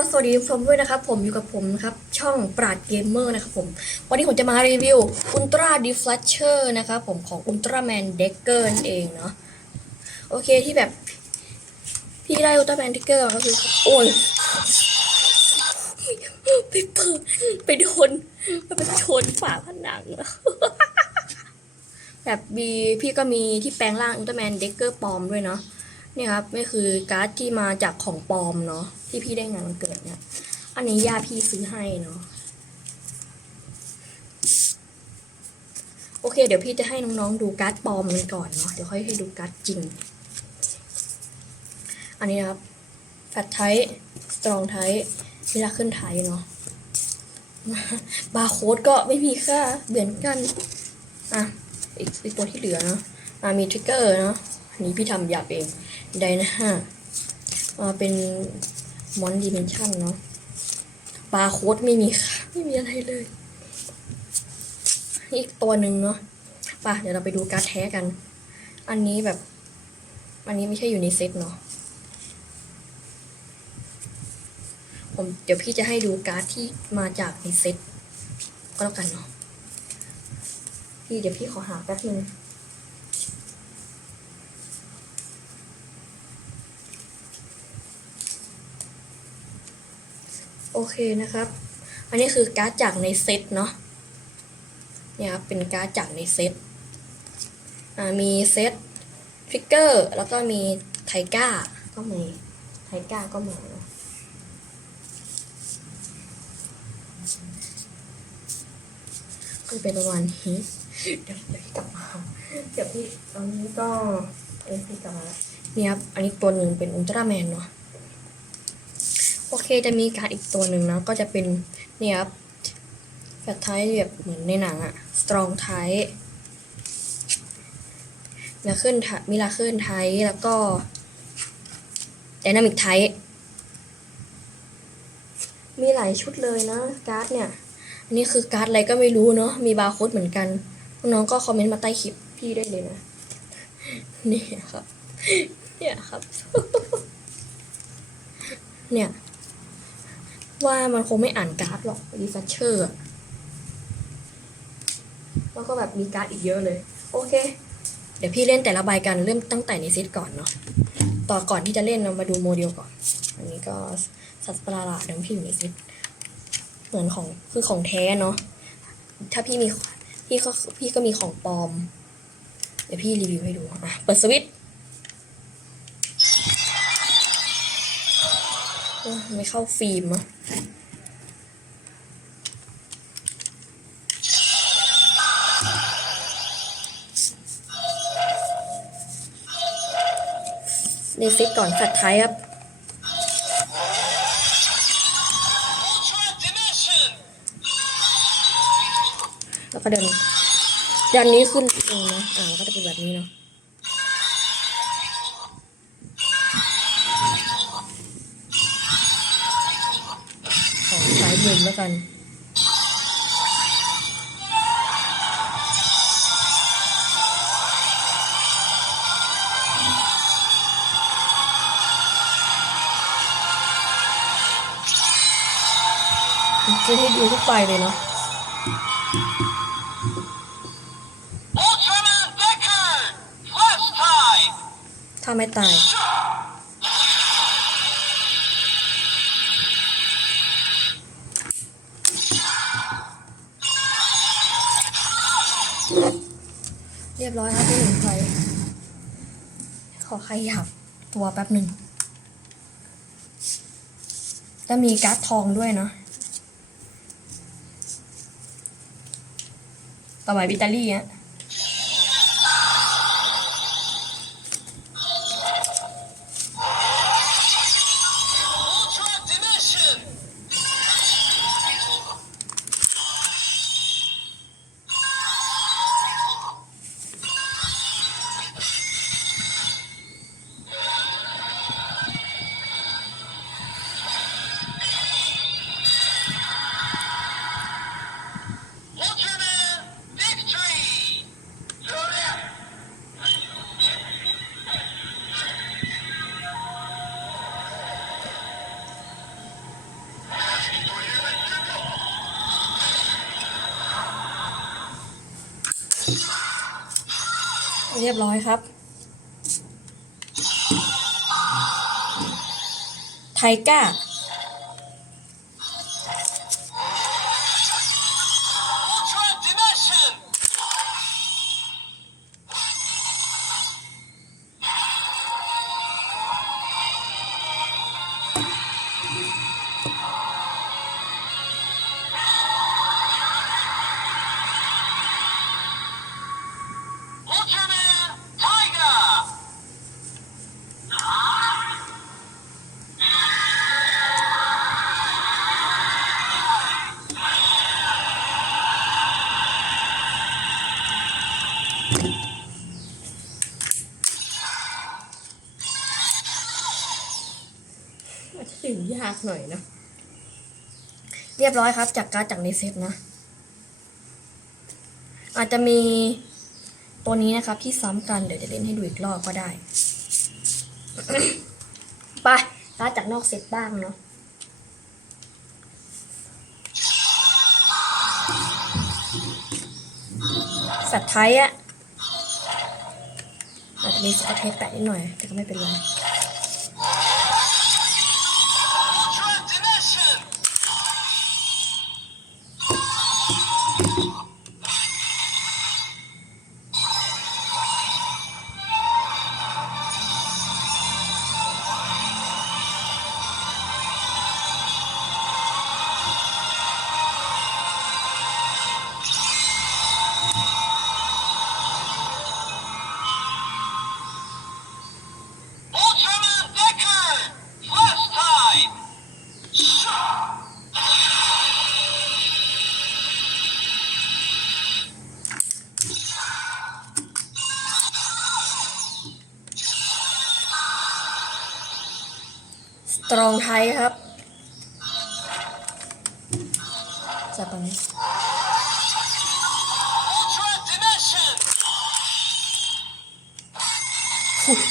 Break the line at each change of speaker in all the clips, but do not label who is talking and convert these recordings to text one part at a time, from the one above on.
ก็สวัสดีผู้ชมด้วยนะครับ ผมอยู่กับผมนะครับ ช่องปราดเกมเมอร์นะครับผม วันนี้ผมจะมารีวิวอุลตร้าดีฟลัชเชอร์นะครับผมของอุลตร้าแมนเด็กเกอร์นั่นเองเนาะโอเคที่แบบ พี่ได้อุลตร้าแมนเด็กเกอร์ก็คือ โอ้ยไปเปิดไปโดนไปชนฝาผนังแบบมีพี่ก็มีที่แปลงร่างอุลตร้าแมนเด็กเกอร์ปลอมด้วยเนาะ เนี่ยครับนี่คือการ์ดที่มาจากของปลอมเนาะที่พี่ได้งานวันเกิดเนี่ย อันนี้ย่าพี่ซื้อให้เนาะโอเค เดี๋ยวพี่จะให้น้องๆดูการ์ดปลอมกันก่อนเนาะเดี๋ยวค่อยให้ดูการ์ดจริง อันนี้นะครับแฟตไทสตรองไทเวลาขึ้นไทเนาะบาร์โค้ดก็ไม่มีค่าเหมือนกัน อะ อีกตัวที่เหลือเนาะอะมีทริกเกอร์เนาะอันนี้พี่ทำหยับเอง ไดนะฮะมาเป็นมอนดิเมนชั่นเนาะบาร์โค้ดไม่มีค่ะไม่มีอะไรเลย อีกตัวหนึ่งเนาะป่ะเดี๋ยวเราไปดูการ์ดแท้กัน อันนี้แบบ อันนี้ไม่ใช่อยู่ในเซตเนาะผมเดี๋ยวพี่จะให้ดูการ์ดที่มาจากในเซตก็แล้วกันเนาะพี่เดี๋ยวพี่ขอหาแป๊บนึง โอเคนะครับ อันนี้คือการ์ดจากในเซตเนาะเนี่ยครับเป็นการ์ดจากในเซตมีเซตทริกเกอร์แล้วก็มีไทก้าก็มีไทก้าก็มาเนะก็เป็นประมาณนี้เดี๋ยวพี่กลับมาเดี๋ยวพี่ตอนนี้ก็เอ้ยพี่กลับมาเนี่ยครับอันนี้ตัวหนึ่งเป็นอุลตร้าแมนเนาะ โอเคจะมีการอีกตัวหนึ่งนะก็จะเป็นเนี่ยครับแฟตไทแบบเหมือนในหนังอะสตรองไทมีลาขึ้นมีลาขึ้นไทแล้วก็ไดนามิกไทมีหลายชุดเลยนะการ์ดเนี่ยอันนี้คือการ์ดอะไรก็ไม่รู้เนาะมีบาร์โค้ดเหมือนกันน้องก็คอมเมนต์มาใต้คลิปพี่ได้เลยนะเนี่ครับ เนี่ยครับ เนี่ย ว่ามันคงไม่อ่านการ์ดหรอกรีฟัชเชอร์แล้วก็แบบมีการ์ดอีกเยอะเลย โอเค เดี๋ยวพี่เล่นแต่ละใบกันเริ่มตั้งแต่ในเซตก่อนเนาะต่อก่อนที่จะเล่นเรามาดูโมเดลก่อน อันนี้ก็สัตว์ประหลาดเดี๋ยวพี่อยู่ในเซตเหมือนของคือของแท้เนาะถ้าพี่มีพี่ก็พี่ก็มีของปลอม เดี๋ยวพี่รีวิวให้ดูอะเปิดสวิตช์ ไม่เข้าฟิล์มอะในฟิตก่อนแฟลตไทยครับแล้วก็เดินดันนี้ขึ้นเองนะอ่าวก็จะเป็นแบบนี้เนาะ ขอสายบุมแล้วกันจะให้ดูทุกใบเลยเนาะ
Ultraman Decker! Flash time!
ถ้าไม่ตาย ขอขยับตัวแป๊บหนึ่ง จะมีการ์ดทองด้วยเนาะ ต่อไปบิตาลี่อะ รียบร้อยครับ ไทก้า หน่อยนะ เรียบร้อยครับ จากการดจากในเซตนะ อาจจะมีตัวนี้นะครับที่ซ้ำกันเดี๋ยวจะเล่นให้ดูอีกรอบก็ได้ ไปการดจากนอกเซตบ้างเนาะสัตว์ไทยอะอาจจะมีสกอตเทปแปะนิดหน่อย แต่ก็ไม่เป็นไร ตรองไทยครับจับ
ตร
งนี้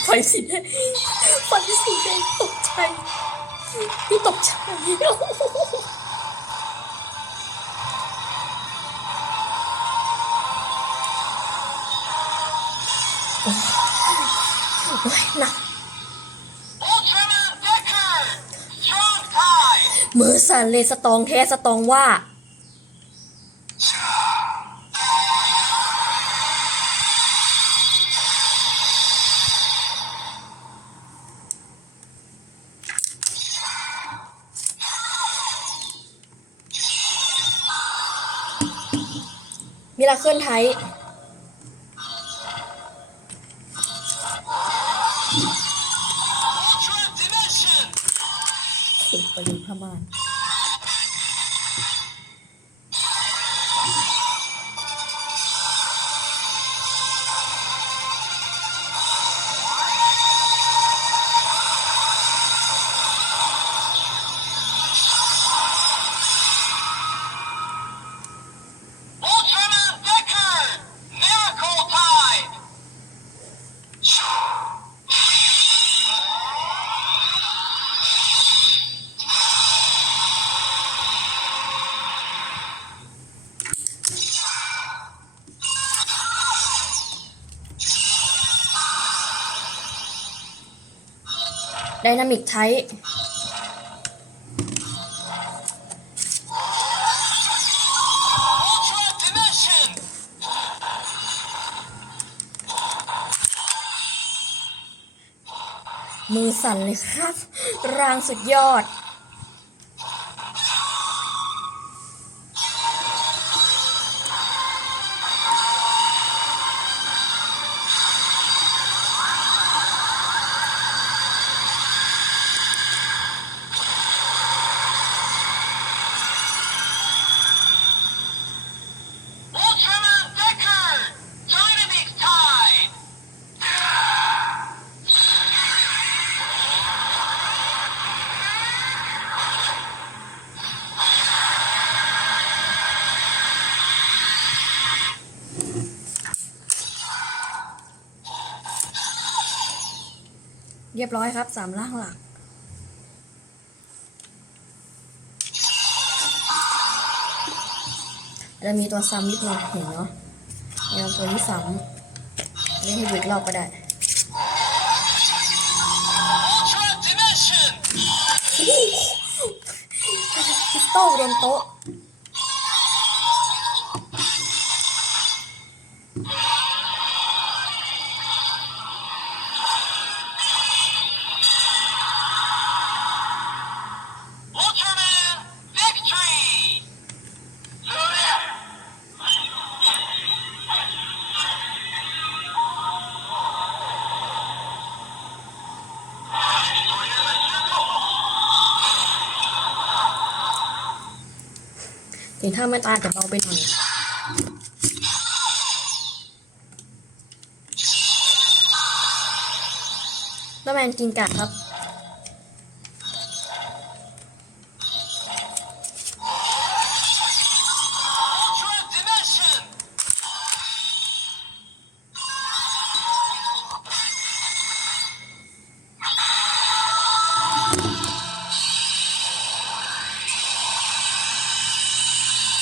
ไฟสีแดงไฟสีแดงตกใจพี่ตกใจ มือสั่นเลยสตองแท้สตองว่า มิราเคิลไทย ไดนามิกไท
ม์
มือสั่นเลยครับ รางสุดยอด เรียบร้อยครับสามล่างหลัก จะมีตัวซ้ำนิดหน่อยเห็นเนาะแนวตัวที่ซ้ำเล่นให้ดูอีกรอบก็ได้
Ultra Dimension!
คริสตัลโดนโต๊ะ ถึงถ้าไม่ตายแต่เบาไปหน่อยแล้วแมนกินกัดครับ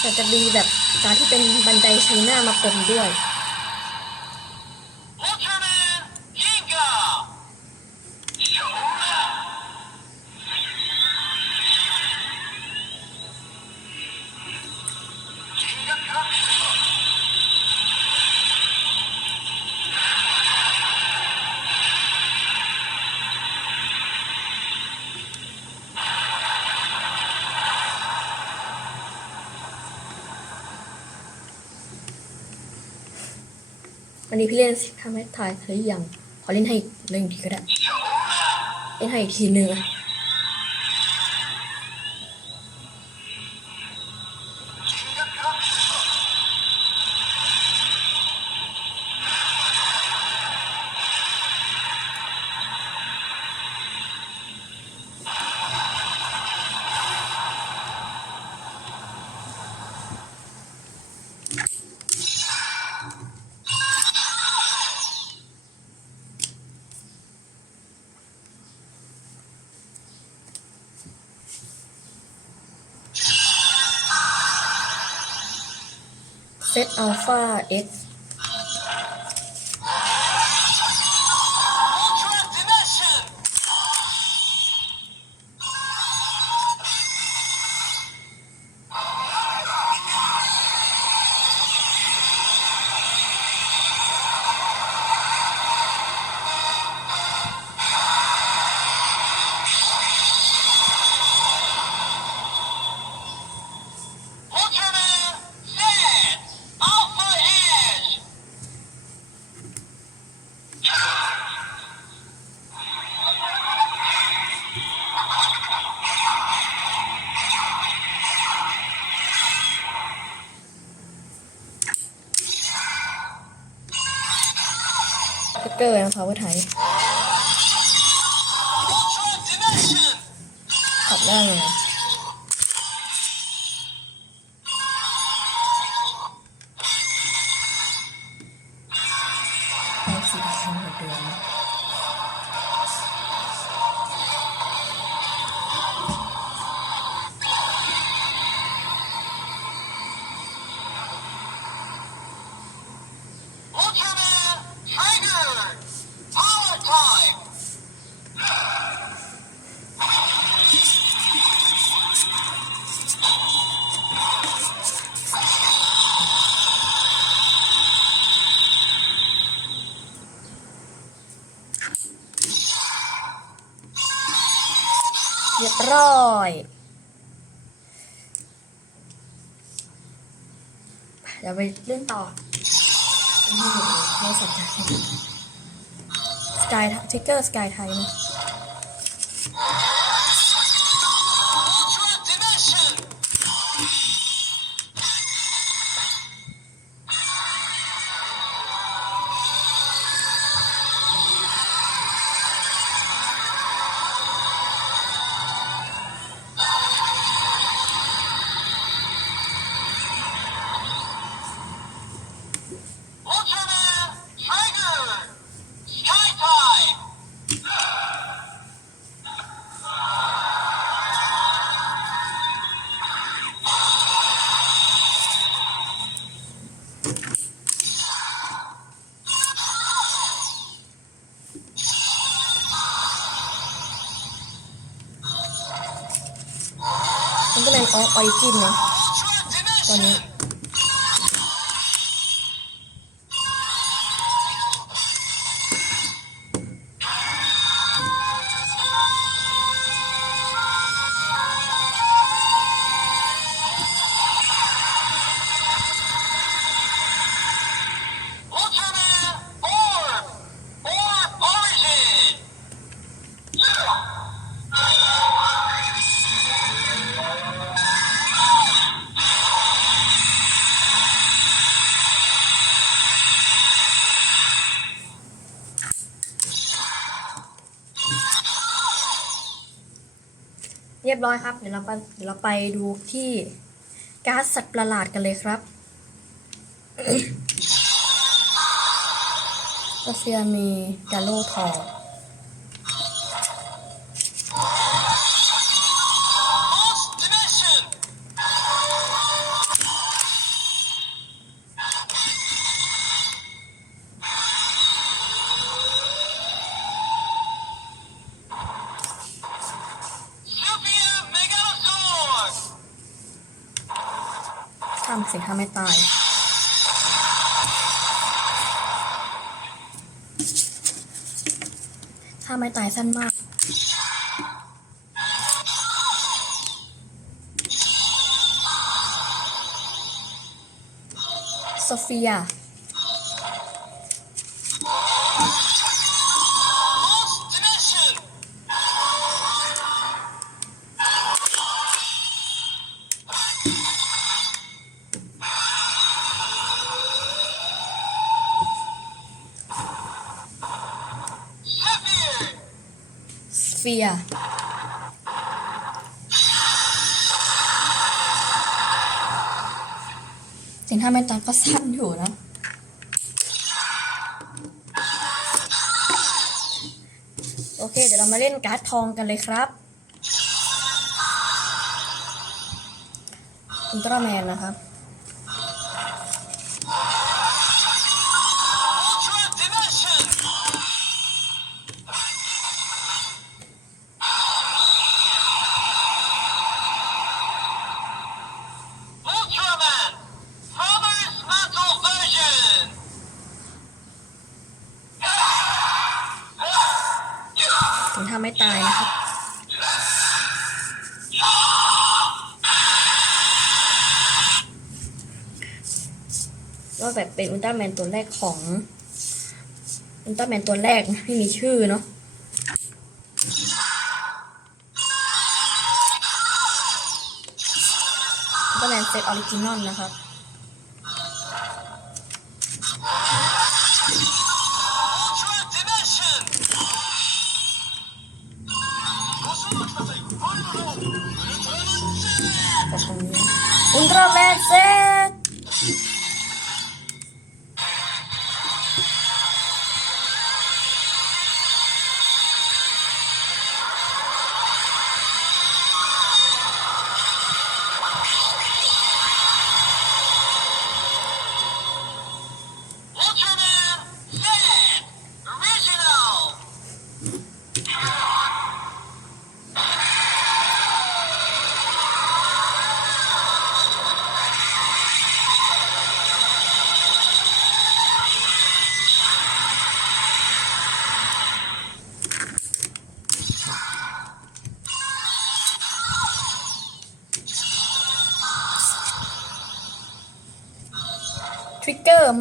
แต่จะดีแบบการที่เป็นบันไดช้หน้ามาปมด้วย
Ultraman Ginga!
อันนี้พี่เล่น ท้ายเฮ้ยยังขอเล่นให้อีกเล่นอีกทีก็ได้เล่นให้อีกทีหนึ่งอะ ฟ สเกอร์นะพาวเวอร์ไทย
Ultra Dimension
ขับได้เลย ร้อยเดี๋ยวไปเล่นต่อนี่เราสัญญาสกายทิกเกอร์สกายไทยนะ King of Origin เนอะ ร้อยครับ เดี๋ยวเราไปเดี๋ยวเราไปดูที่การสัตว์ประหลาดกันเลยครับก็เซียมีกาโลทอง เสียงทำไม่ตาย ถ้าไม่ตายสั้นมากโซเฟีย ฟียสิ่งถ้าไม่ตายก็สั้นอยู่นะ โอเค เดี๋ยวเรามาเล่นการ์ดทองกันเลยครับอุลตร้าแมนนะครับ เป็นอุลตร้าแมนตัวแรกของอุลตร้าแมนตัวแรกนะที่มีชื่อเนาะอุลตร้าแมนเซตออริจินอลนะครับ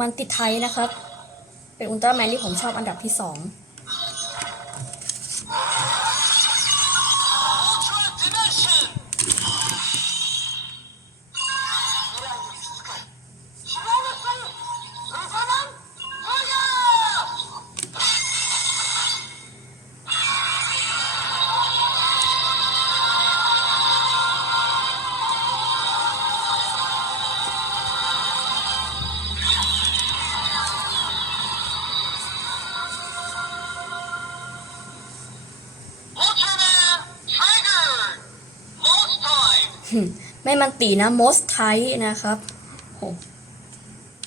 มันติดไทยนะครับ เป็นอุลตร้าแมนที่ผมชอบอันดับที่สอง ไม่มันตีนะ most tight นะครับโห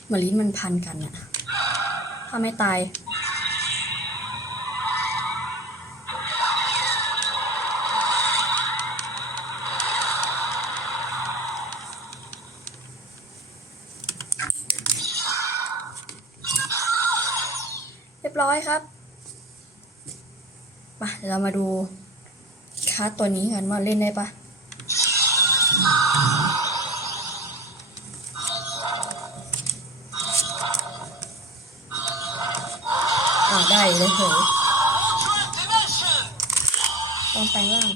เหมืลิ้นมันพันกันอะถ้าไม่ตาย
เรี
ยบร้อยครับมาเดี๋ยวเรามาดูคัสตัวนี้กันว่าเล่นได้ปะ อ่าได้เลยเหรอ
Ultra Dimension!
ตอนแปลงร่าง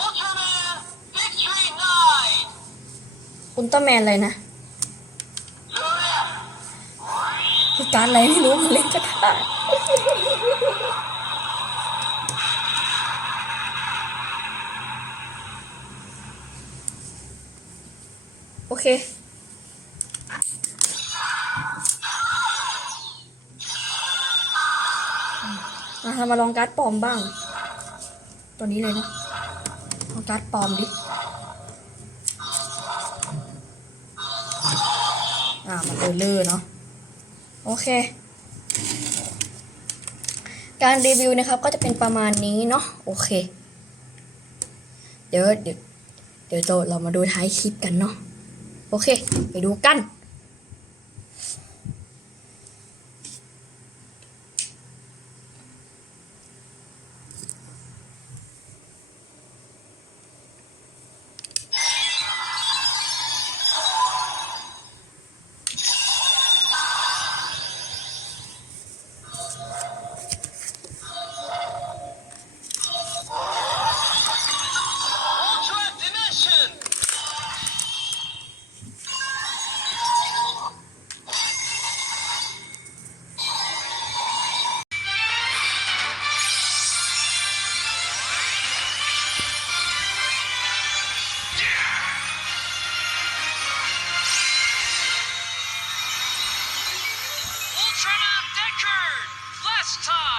Ultraman Victory 9!
อุลตร้าแมนอะไรนะคือ การอะไรไม่รู้มันเล่นก็ได้โอเคอะเรามาลองการ์ดปลอมบ้าง ตัวนี้เลยนะลองการ์ดปลอมดิอ่ามันเออเลอร์เนาะ โอเค การรีวิวนะครับก็จะเป็นประมาณนี้เนาะโอเค เดี๋ยวเดี๋ยวเดี๋ยวเราเรามาดูท้ายคลิปกันเนาะโอเค ไปดูกัน